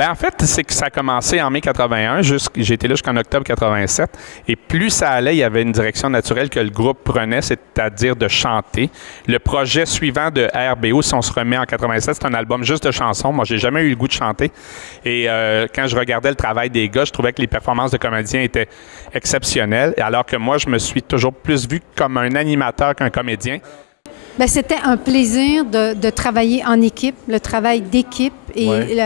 En fait, c'est que ça a commencé en mai 81, j'ai été là jusqu'en octobre 87, et plus ça allait, il y avait une direction naturelle que le groupe prenait, c'est-à-dire de chanter. Le projet suivant de RBO, si on se remet en 87, c'est un album juste de chansons. Moi, j'ai jamais eu le goût de chanter. Et quand je regardais le travail des gars, je trouvais que les performances de comédiens étaient exceptionnelles, alors que moi, je me suis toujours plus vu comme un animateur qu'un comédien. Bien, c'était un plaisir de travailler en équipe, le travail d'équipe et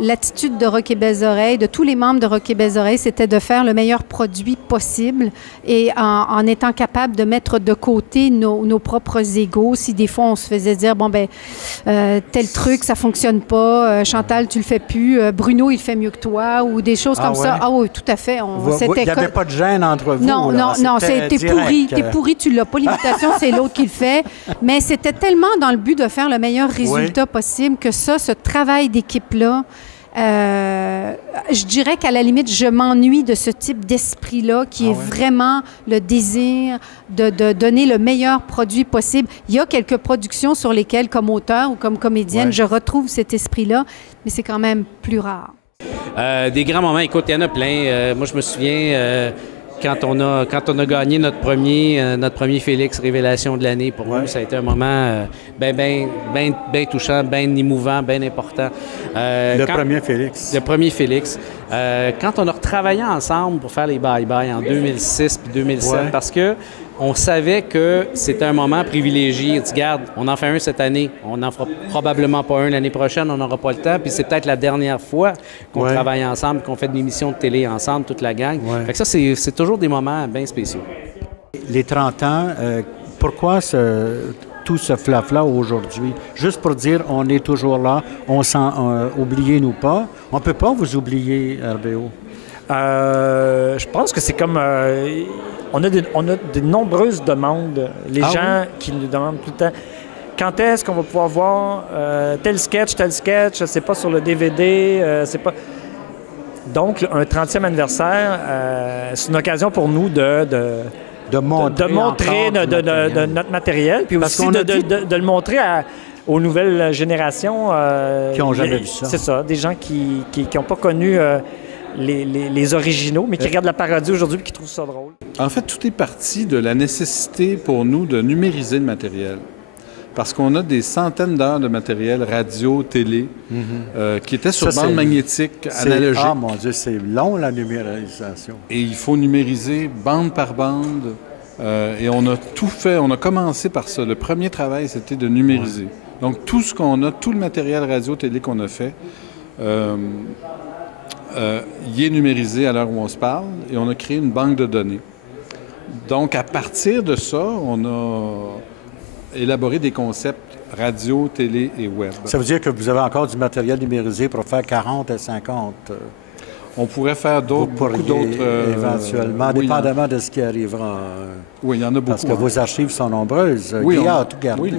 l'attitude de Rock et Belles Oreilles, de tous les membres de Rock et Belles Oreilles, c'était de faire le meilleur produit possible et en étant capable de mettre de côté nos propres égos. Si des fois on se faisait dire, bon ben tel truc, ça fonctionne pas, Chantal, tu le fais plus, Bruno, il fait mieux que toi, ou des choses comme ça. Ah oui, tout à fait. Il n'y avait pas de gêne entre vous? Non, là. non, t'es pourri, tu l'as pas. L'imitation, c'est l'autre qui le fait. Mais c'était tellement dans le but de faire le meilleur résultat possible que ce travail d'équipe-là, je dirais qu'à la limite, je m'ennuie de ce type d'esprit-là qui est vraiment le désir de donner le meilleur produit possible. Il y a quelques productions sur lesquelles, comme auteur ou comme comédienne, je retrouve cet esprit-là, mais c'est quand même plus rare. Des grands moments, écoute, il y en a plein. Moi, je me souviens... Quand on a gagné notre premier Félix Révélation de l'année, pour nous, ça a été un moment bien touchant, bien émouvant, bien important. Le premier Félix. Le premier Félix. Quand on a retravaillé ensemble pour faire les bye-bye en 2006 puis 2007, parce que on savait que c'était un moment privilégié. Regarde, on en fait un cette année, on n'en fera probablement pas un l'année prochaine, on n'aura pas le temps, puis c'est peut-être la dernière fois qu'on travaille ensemble, qu'on fait de l'émission de télé ensemble, toute la gang. Fait que ça, c'est toujours des moments bien spéciaux. Les 30 ans, pourquoi tout ce flafla aujourd'hui? Juste pour dire, on est toujours là, oubliez-nous pas. On ne peut pas vous oublier, RBO. Je pense que c'est comme... on a de nombreuses demandes. Les gens qui nous demandent tout le temps quand est-ce qu'on va pouvoir voir tel sketch, c'est pas sur le DVD, c'est pas... Donc, un 30e anniversaire, c'est une occasion pour nous de montrer notre matériel, puis aussi de le montrer aux nouvelles générations. Qui n'ont jamais vu ça. C'est ça, des gens qui n'ont pas connu... les originaux, mais qui regardent la parodie aujourd'hui et qui trouvent ça drôle. En fait, tout est parti de la nécessité pour nous de numériser le matériel. Parce qu'on a des centaines d'heures de matériel radio, télé, qui étaient sur bande magnétique analogique. Ah mon Dieu, c'est long la numérisation. Et il faut numériser bande par bande. Et on a tout fait, on a commencé par ça. Le premier travail, c'était de numériser. Donc tout ce qu'on a, tout le matériel radio, télé qu'on a fait, il est numérisé à l'heure où on se parle et on a créé une banque de données. Donc, à partir de ça, on a élaboré des concepts radio, télé et web. Ça veut dire que vous avez encore du matériel numérisé pour faire 40 à 50? On pourrait faire beaucoup d'autres... éventuellement, dépendamment de ce qui arrivera. Oui, il y en a beaucoup. Parce que vos archives sont nombreuses. Oui, Guy a tout gardé. Oui.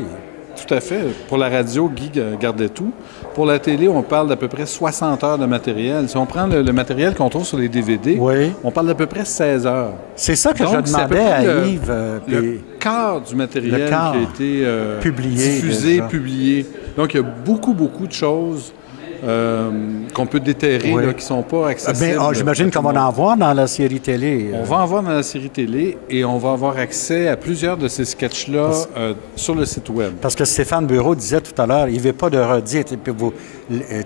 Tout à fait. Pour la radio, Guy gardait tout. Pour la télé, on parle d'à peu près 60 heures de matériel. Si on prend le matériel qu'on trouve sur les DVD, on parle d'à peu près 16 heures. C'est ça que je demandais à Yves. Le quart du matériel qui a été diffusé, publié. Donc, il y a beaucoup de choses qu'on peut déterrer, là, qui ne sont pas accessibles. J'imagine qu'on va en voir dans la série télé. On va en voir dans la série télé et on va avoir accès à plusieurs de ces sketchs-là sur le site Web. Parce que Stéphane Bureau disait tout à l'heure, il ne veut pas de redites. Et puis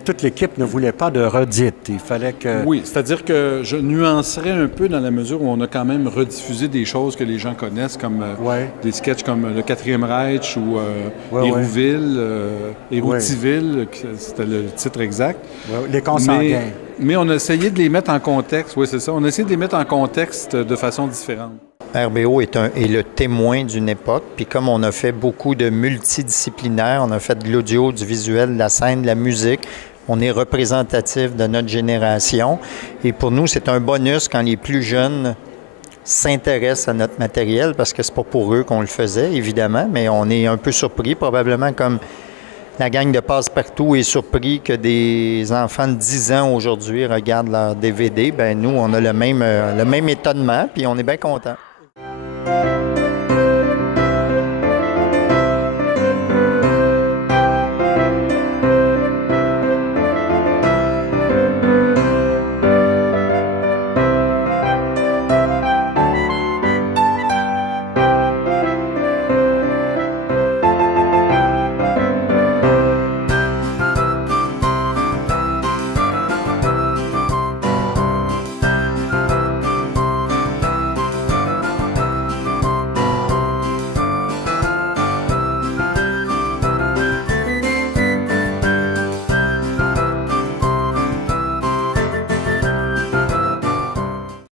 toute l'équipe ne voulait pas de redites. Il fallait que... Oui, c'est-à-dire que je nuancerais un peu dans la mesure où on a quand même rediffusé des choses que les gens connaissent, comme des sketchs comme le 4e Reich ou Hérouville, Héroutiville, c'était le titre exact. Les consanguins. Mais on a essayé de les mettre en contexte. Oui, c'est ça. On a essayé de les mettre en contexte de façon différente. RBO est le témoin d'une époque. Puis comme on a fait beaucoup de multidisciplinaires, on a fait de l'audio, du visuel, de la scène, de la musique, on est représentatif de notre génération. Et pour nous, c'est un bonus quand les plus jeunes s'intéressent à notre matériel, parce que c'est pas pour eux qu'on le faisait, évidemment, mais on est un peu surpris, probablement comme la gang de Passe-Partout est surpris que des enfants de 10 ans aujourd'hui regardent leur DVD. Bien, nous, on a le même étonnement, puis on est bien contents.